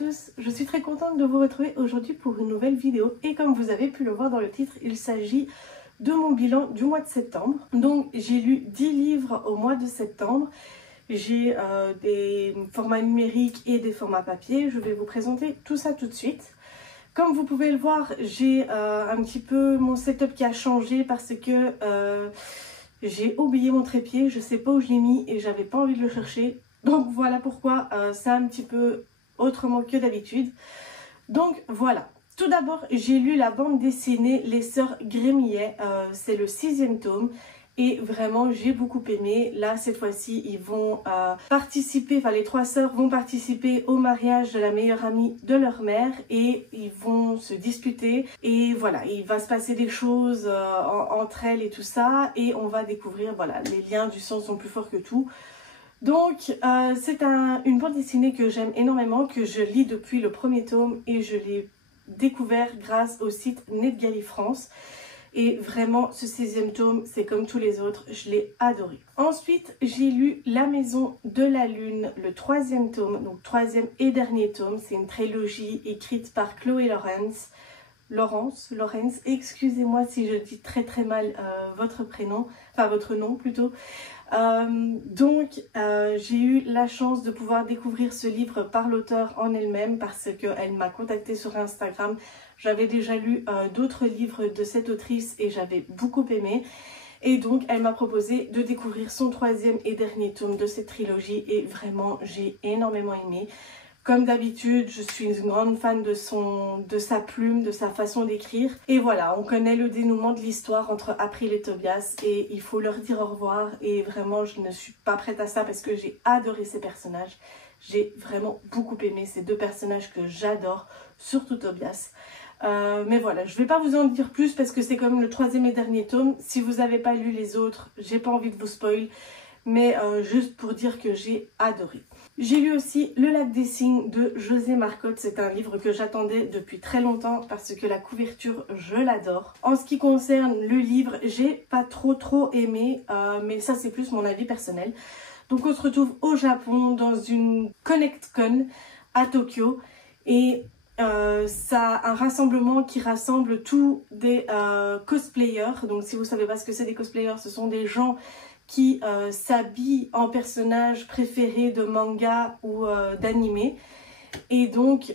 tous, je suis très contente de vous retrouver aujourd'hui pour une nouvelle vidéo et comme vous avez pu le voir dans le titre, il s'agit de mon bilan du mois de septembre. Donc j'ai lu 10 livres au mois de septembre, j'ai des formats numériques et des formats papier, je vais vous présenter tout ça tout de suite. Comme vous pouvez le voir, j'ai un petit peu mon setup qui a changé parce que j'ai oublié mon trépied, je sais pas où je l'ai mis et j'avais pas envie de le chercher. Donc voilà pourquoi c'est un petit peu autrement que d'habitude. Donc voilà. Tout d'abord, j'ai lu la bande dessinée Les Sœurs Grémillet. C'est le 6e tome. Et vraiment, j'ai beaucoup aimé. Là, cette fois-ci, ils vont participer, enfin les 3 sœurs vont participer au mariage de la meilleure amie de leur mère. Et ils vont se disputer. Et voilà, il va se passer des choses entre elles et tout ça. Et on va découvrir, voilà, les liens du sang sont plus forts que tout. Donc c'est une bande dessinée que j'aime énormément, que je lis depuis le 1er tome et je l'ai découvert grâce au site NetGalley France. Et vraiment ce 6e tome, c'est comme tous les autres, je l'ai adoré. Ensuite j'ai lu La Maison de la Lune, le 3e tome, donc 3e et dernier tome. C'est une trilogie écrite par Chloé Laurence, excusez-moi si je dis très mal votre prénom, enfin votre nom plutôt. J'ai eu la chance de pouvoir découvrir ce livre par l'auteur en elle-même parce qu'elle m'a contactée sur Instagram. J'avais déjà lu d'autres livres de cette autrice et j'avais beaucoup aimé. Et donc elle m'a proposé de découvrir son 3e et dernier tome de cette trilogie et vraiment j'ai énormément aimé. Comme d'habitude, je suis une grande fan de sa plume, de sa façon d'écrire. Et voilà, on connaît le dénouement de l'histoire entre April et Tobias et il faut leur dire au revoir. Et vraiment, je ne suis pas prête à ça parce que j'ai adoré ces personnages. J'ai vraiment beaucoup aimé ces 2 personnages que j'adore, surtout Tobias. Mais voilà, je ne vais pas vous en dire plus parce que c'est quand même le 3e et dernier tome. Si vous n'avez pas lu les autres, j'ai pas envie de vous spoil. Mais juste pour dire que j'ai adoré. J'ai lu aussi Le Lac des Cygnes de José Marcotte. C'est un livre que j'attendais depuis très longtemps parce que la couverture, je l'adore. En ce qui concerne le livre, j'ai pas trop aimé, mais ça c'est plus mon avis personnel. Donc on se retrouve au Japon dans une ConnectCon à Tokyo et ça un rassemblement qui rassemble tous des cosplayers. Donc si vous savez pas ce que c'est des cosplayers, ce sont des gens qui s'habillent en personnages préférés de manga ou d'anime. Et donc,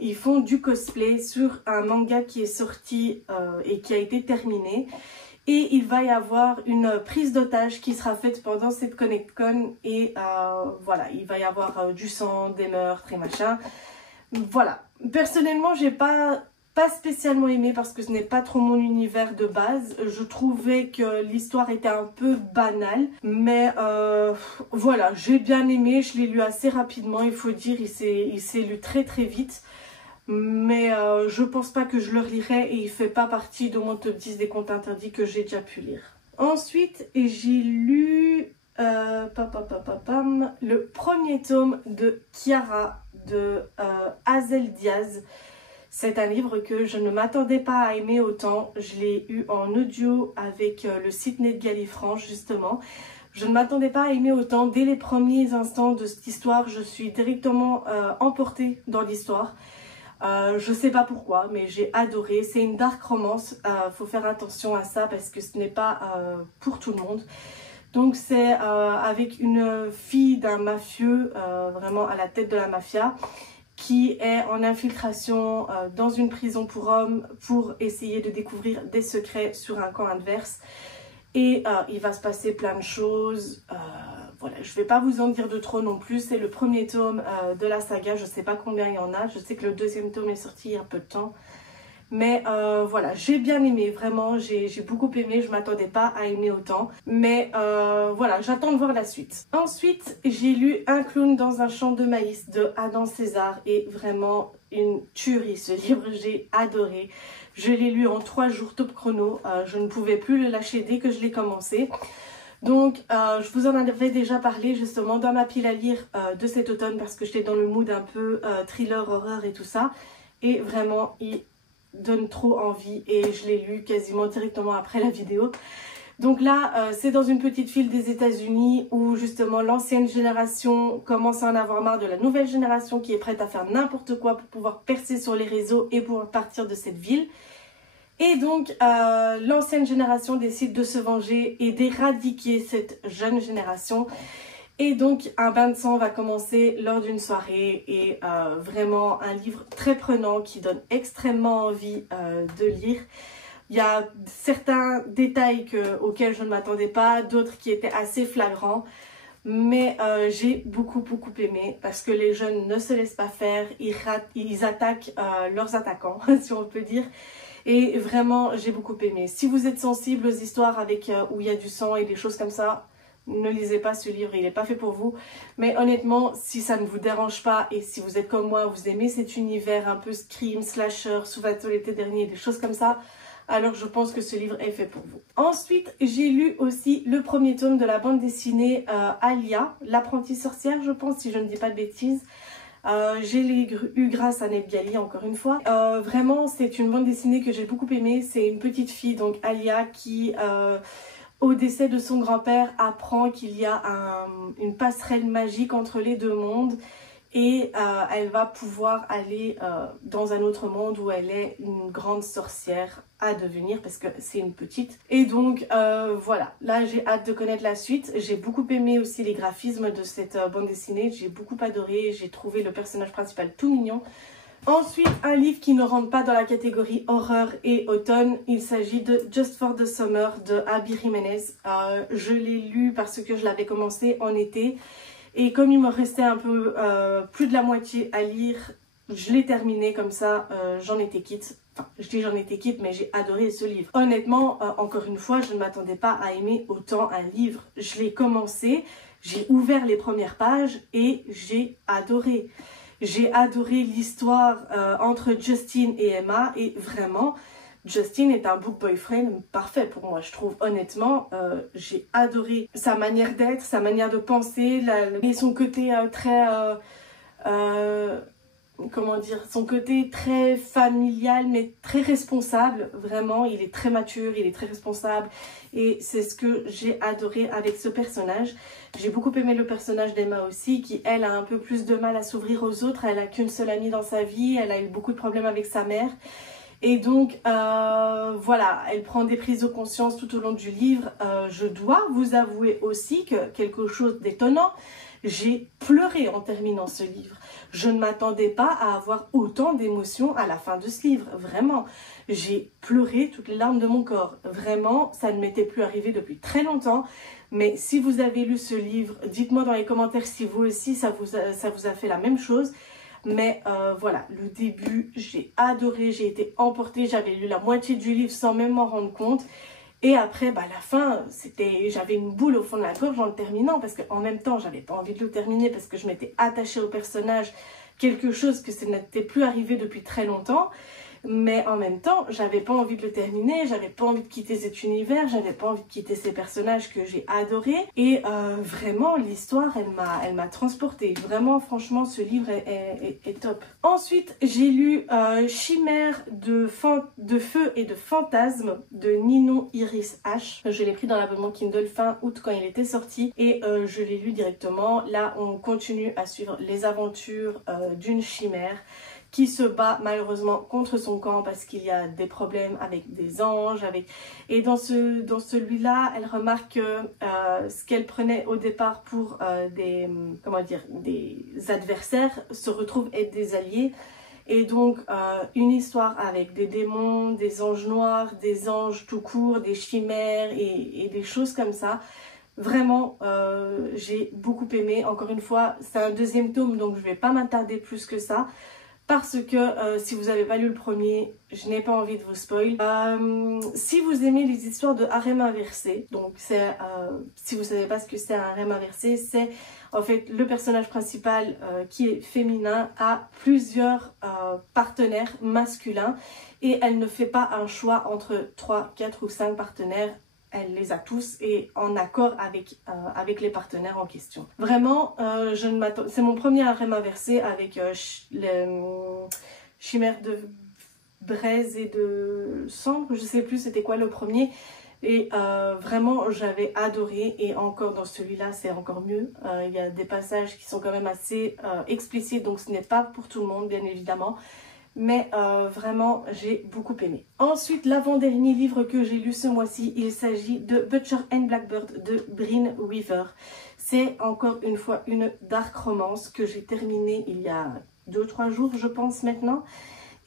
ils font du cosplay sur un manga qui est sorti et qui a été terminé. Et il va y avoir une prise d'otage qui sera faite pendant cette ConnectCon. Et voilà, il va y avoir du sang, des meurtres et machin. Voilà. Personnellement, j'ai pas spécialement aimé parce que ce n'est pas trop mon univers de base. Je trouvais que l'histoire était un peu banale. Mais voilà, j'ai bien aimé. Je l'ai lu assez rapidement, il faut dire. Il s'est lu très vite. Mais je pense pas que je le relirai et il fait pas partie de mon top 10 des contes interdits que j'ai déjà pu lire. Ensuite, j'ai lu le 1er tome de Kiara de Hazel Diaz. C'est un livre que je ne m'attendais pas à aimer autant. Je l'ai eu en audio avec le site NetGalley France justement. Je ne m'attendais pas à aimer autant. Dès les premiers instants de cette histoire, je suis directement emportée dans l'histoire. Je sais pas pourquoi, mais j'ai adoré. C'est une dark romance. Faut faire attention à ça parce que ce n'est pas pour tout le monde. Donc c'est avec une fille d'un mafieux, vraiment à la tête de la mafia, qui est en infiltration dans une prison pour hommes pour essayer de découvrir des secrets sur un camp adverse. Et il va se passer plein de choses. Voilà, je ne vais pas vous en dire de trop non plus. C'est le 1er tome de la saga. Je ne sais pas combien il y en a. Je sais que le 2e tome est sorti il y a un peu de temps. Mais voilà, j'ai bien aimé, vraiment, j'ai beaucoup aimé, je m'attendais pas à aimer autant. Mais voilà, j'attends de voir la suite. Ensuite, j'ai lu Un clown dans un champ de maïs de Adam César et vraiment une tuerie ce livre, j'ai adoré. Je l'ai lu en 3 jours top chrono, je ne pouvais plus le lâcher dès que je l'ai commencé. Donc je vous en avais déjà parlé justement dans ma pile à lire de cet automne parce que j'étais dans le mood un peu thriller, horreur et tout ça. Et vraiment, il donne trop envie et je l'ai lu quasiment directement après la vidéo. Donc là, c'est dans une petite ville des États-Unis où justement l'ancienne génération commence à en avoir marre de la nouvelle génération qui est prête à faire n'importe quoi pour pouvoir percer sur les réseaux et pouvoir partir de cette ville. Et donc, l'ancienne génération décide de se venger et d'éradiquer cette jeune génération. Et donc, un bain de sang va commencer lors d'une soirée et vraiment un livre très prenant qui donne extrêmement envie de lire. Il y a certains détails auxquels je ne m'attendais pas, d'autres qui étaient assez flagrants. Mais j'ai beaucoup aimé parce que les jeunes ne se laissent pas faire, ils attaquent leurs attaquants, si on peut dire. Et vraiment, j'ai beaucoup aimé. Si vous êtes sensible aux histoires avec où il y a du sang et des choses comme ça, ne lisez pas ce livre, il n'est pas fait pour vous. Mais honnêtement, si ça ne vous dérange pas et si vous êtes comme moi, vous aimez cet univers un peu scream, slasher, Souvato l'été dernier, des choses comme ça, alors je pense que ce livre est fait pour vous. Ensuite, j'ai lu aussi le premier tome de la bande dessinée Alia, l'apprentie sorcière, je pense, si je ne dis pas de bêtises. J'ai eu grâce à Ned Gali, encore une fois. Vraiment, c'est une bande dessinée que j'ai beaucoup aimée. C'est une petite fille, donc Alia, qui, au décès de son grand-père, apprend qu'il y a une passerelle magique entre les deux mondes. Et elle va pouvoir aller dans un autre monde où elle est une grande sorcière à devenir parce que c'est une petite. Et donc voilà, là j'ai hâte de connaître la suite. J'ai beaucoup aimé aussi les graphismes de cette bande dessinée. J'ai beaucoup adoré, j'ai trouvé le personnage principal tout mignon. Ensuite, un livre qui ne rentre pas dans la catégorie horreur et automne. Il s'agit de Just for the Summer de Abby Jiménez. Je l'ai lu parce que je l'avais commencé en été. Et comme il me restait un peu plus de la moitié à lire, je l'ai terminé comme ça, j'en étais quitte. Enfin, je dis j'en étais quitte, mais j'ai adoré ce livre. Honnêtement, encore une fois, je ne m'attendais pas à aimer autant un livre. Je l'ai commencé, j'ai ouvert les premières pages et j'ai adoré. J'ai adoré l'histoire entre Justin et Emma et vraiment... Justin est un book boyfriend parfait pour moi, je trouve. Honnêtement, j'ai adoré sa manière d'être, sa manière de penser, et son côté comment dire, son côté très familial mais très responsable. Vraiment, il est très mature, il est très responsable et c'est ce que j'ai adoré avec ce personnage. J'ai beaucoup aimé le personnage d'Emma aussi, qui elle a un peu plus de mal à s'ouvrir aux autres. Elle a qu'une seule amie dans sa vie, elle a eu beaucoup de problèmes avec sa mère. Et donc, voilà, elle prend des prises de conscience tout au long du livre. Je dois vous avouer aussi que quelque chose d'étonnant, j'ai pleuré en terminant ce livre. Je ne m'attendais pas à avoir autant d'émotions à la fin de ce livre, vraiment. J'ai pleuré toutes les larmes de mon corps. Vraiment, ça ne m'était plus arrivé depuis très longtemps. Mais si vous avez lu ce livre, dites-moi dans les commentaires si vous aussi, ça vous a fait la même chose. Mais voilà, le début, j'ai adoré, j'ai été emportée, j'avais lu la moitié du livre sans même m'en rendre compte. Et après, bah, la fin, j'avais une boule au fond de la gorge en le terminant parce qu'en même temps, j'avais pas envie de le terminer parce que je m'étais attachée au personnage, quelque chose que ça n'était plus arrivé depuis très longtemps. Mais en même temps, j'avais pas envie de le terminer, j'avais pas envie de quitter cet univers, j'avais pas envie de quitter ces personnages que j'ai adorés. Et vraiment, l'histoire, elle m'a transportée. Vraiment, franchement, ce livre est top. Ensuite, j'ai lu Chimère de feu et de fantasmes de Ninon Iris H. Je l'ai pris dans l'abonnement Kindle fin août quand il était sorti et je l'ai lu directement. Là, on continue à suivre les aventures d'une chimère qui se bat malheureusement contre son camp parce qu'il y a des problèmes avec des anges. Et dans celui-là, elle remarque que ce qu'elle prenait au départ pour des adversaires se retrouve être des alliés. Et donc, une histoire avec des démons, des anges noirs, des anges tout court, des chimères et des choses comme ça. Vraiment, j'ai beaucoup aimé. Encore une fois, c'est un deuxième tome, donc je ne vais pas m'attarder plus que ça. Parce que si vous n'avez pas lu le premier, je n'ai pas envie de vous spoil. Si vous aimez les histoires de harem inversé, donc c'est si vous ne savez pas ce que c'est un harem inversé, c'est en fait le personnage principal qui est féminin a plusieurs partenaires masculins et elle ne fait pas un choix entre 3, 4 ou 5 partenaires. Elle les a tous et en accord avec les partenaires en question. Vraiment, c'est mon premier harem inversé avec les chimères de braise et de cendre. Je sais plus c'était quoi le premier. Et vraiment j'avais adoré, et encore dans celui-là c'est encore mieux. Il y a des passages qui sont quand même assez explicites, donc ce n'est pas pour tout le monde bien évidemment. Mais vraiment j'ai beaucoup aimé. Ensuite, l'avant-dernier livre que j'ai lu ce mois-ci, il s'agit de Butcher and Blackbird de Brynne Weaver. C'est encore une fois une dark romance que j'ai terminée il y a 2-3 jours je pense maintenant.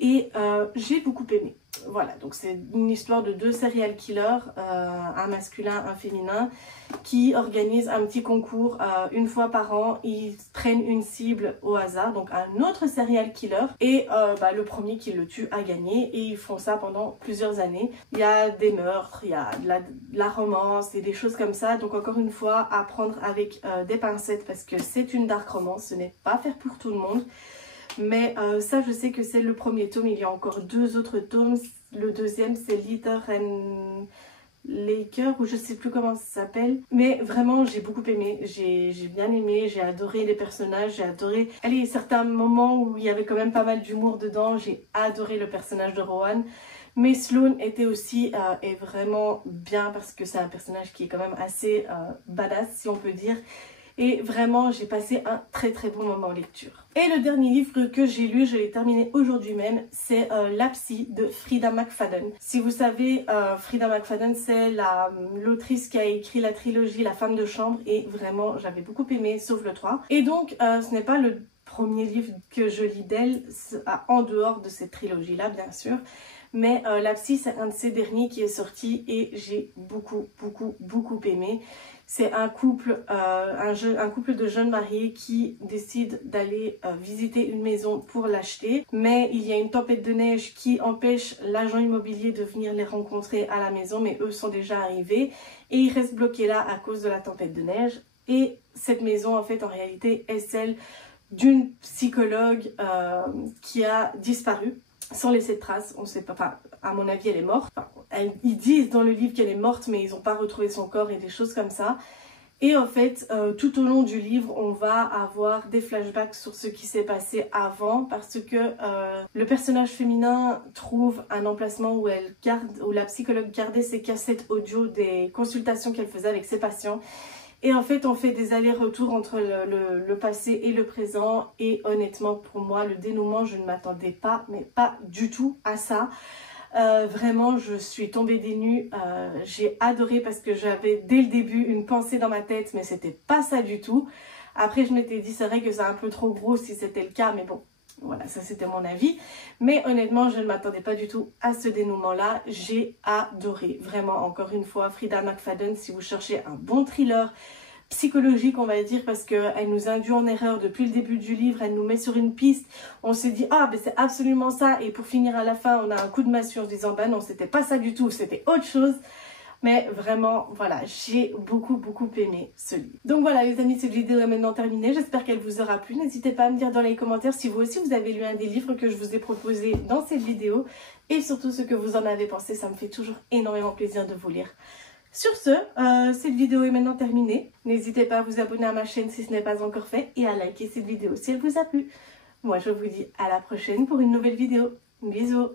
Et j'ai beaucoup aimé. Voilà, donc c'est une histoire de 2 serial killers, un masculin, un féminin, qui organisent un petit concours une fois par an. Ils prennent une cible au hasard, donc un autre serial killer, et le premier qui le tue a gagné, et ils font ça pendant plusieurs années. Il y a des meurtres, il y a de la romance et des choses comme ça, donc encore une fois à prendre avec des pincettes parce que c'est une dark romance, ce n'est pas faire pour tout le monde. Mais ça je sais que c'est le premier tome, il y a encore 2 autres tomes. Le deuxième c'est Litter and Laker, ou je sais plus comment ça s'appelle. Mais vraiment j'ai beaucoup aimé, j'ai bien aimé, j'ai adoré les personnages, j'ai adoré certains moments où il y avait quand même pas mal d'humour dedans. J'ai adoré le personnage de Rowan. Mais Sloane était aussi est vraiment bien parce que c'est un personnage qui est quand même assez badass si on peut dire. Et vraiment, j'ai passé un très très bon moment en lecture. Et le dernier livre que j'ai lu, je l'ai terminé aujourd'hui même, c'est La Psy de Freida McFadden. Si vous savez, Freida McFadden, c'est l'autrice qui a écrit la trilogie La Femme de Chambre. Et vraiment, j'avais beaucoup aimé, sauf le 3. Et donc, ce n'est pas le premier livre que je lis d'elle, en dehors de cette trilogie-là, bien sûr. Mais La Psy, c'est un de ces derniers qui est sorti et j'ai beaucoup aimé. C'est un couple, un couple de jeunes mariés qui décident d'aller visiter une maison pour l'acheter. Mais il y a une tempête de neige qui empêche l'agent immobilier de venir les rencontrer à la maison. Mais eux sont déjà arrivés et ils restent bloqués là à cause de la tempête de neige. Et cette maison, en fait, en réalité, est celle d'une psychologue qui a disparu sans laisser de traces. On sait pas, enfin, à mon avis elle est morte. Enfin, ils disent dans le livre qu'elle est morte mais ils n'ont pas retrouvé son corps et des choses comme ça. Et en fait tout au long du livre on va avoir des flashbacks sur ce qui s'est passé avant, parce que le personnage féminin trouve un emplacement où la psychologue gardait ses cassettes audio des consultations qu'elle faisait avec ses patients. Et en fait, on fait des allers-retours entre le passé et le présent. Et honnêtement, pour moi, le dénouement, je ne m'attendais pas, mais pas du tout à ça. Vraiment, je suis tombée des nues. J'ai adoré parce que j'avais dès le début une pensée dans ma tête, mais c'était pas ça du tout. Après, je m'étais dit, c'est vrai que c'est un peu trop gros si c'était le cas, mais bon. Voilà, ça c'était mon avis. Mais honnêtement, je ne m'attendais pas du tout à ce dénouement-là. J'ai adoré. Vraiment, encore une fois, Freida McFadden, si vous cherchez un bon thriller psychologique, on va dire, parce qu'elle nous induit en erreur depuis le début du livre, elle nous met sur une piste, on se dit, ah, ben c'est absolument ça, et pour finir à la fin, on a un coup de massue en se disant, ben non, c'était pas ça du tout, c'était autre chose. Mais vraiment, voilà, j'ai beaucoup aimé ce livre. Donc voilà les amis, cette vidéo est maintenant terminée. J'espère qu'elle vous aura plu. N'hésitez pas à me dire dans les commentaires si vous aussi vous avez lu un des livres que je vous ai proposé dans cette vidéo. Et surtout ce que vous en avez pensé, ça me fait toujours énormément plaisir de vous lire. Sur ce, cette vidéo est maintenant terminée. N'hésitez pas à vous abonner à ma chaîne si ce n'est pas encore fait. Et à liker cette vidéo si elle vous a plu. Moi je vous dis à la prochaine pour une nouvelle vidéo. Bisous.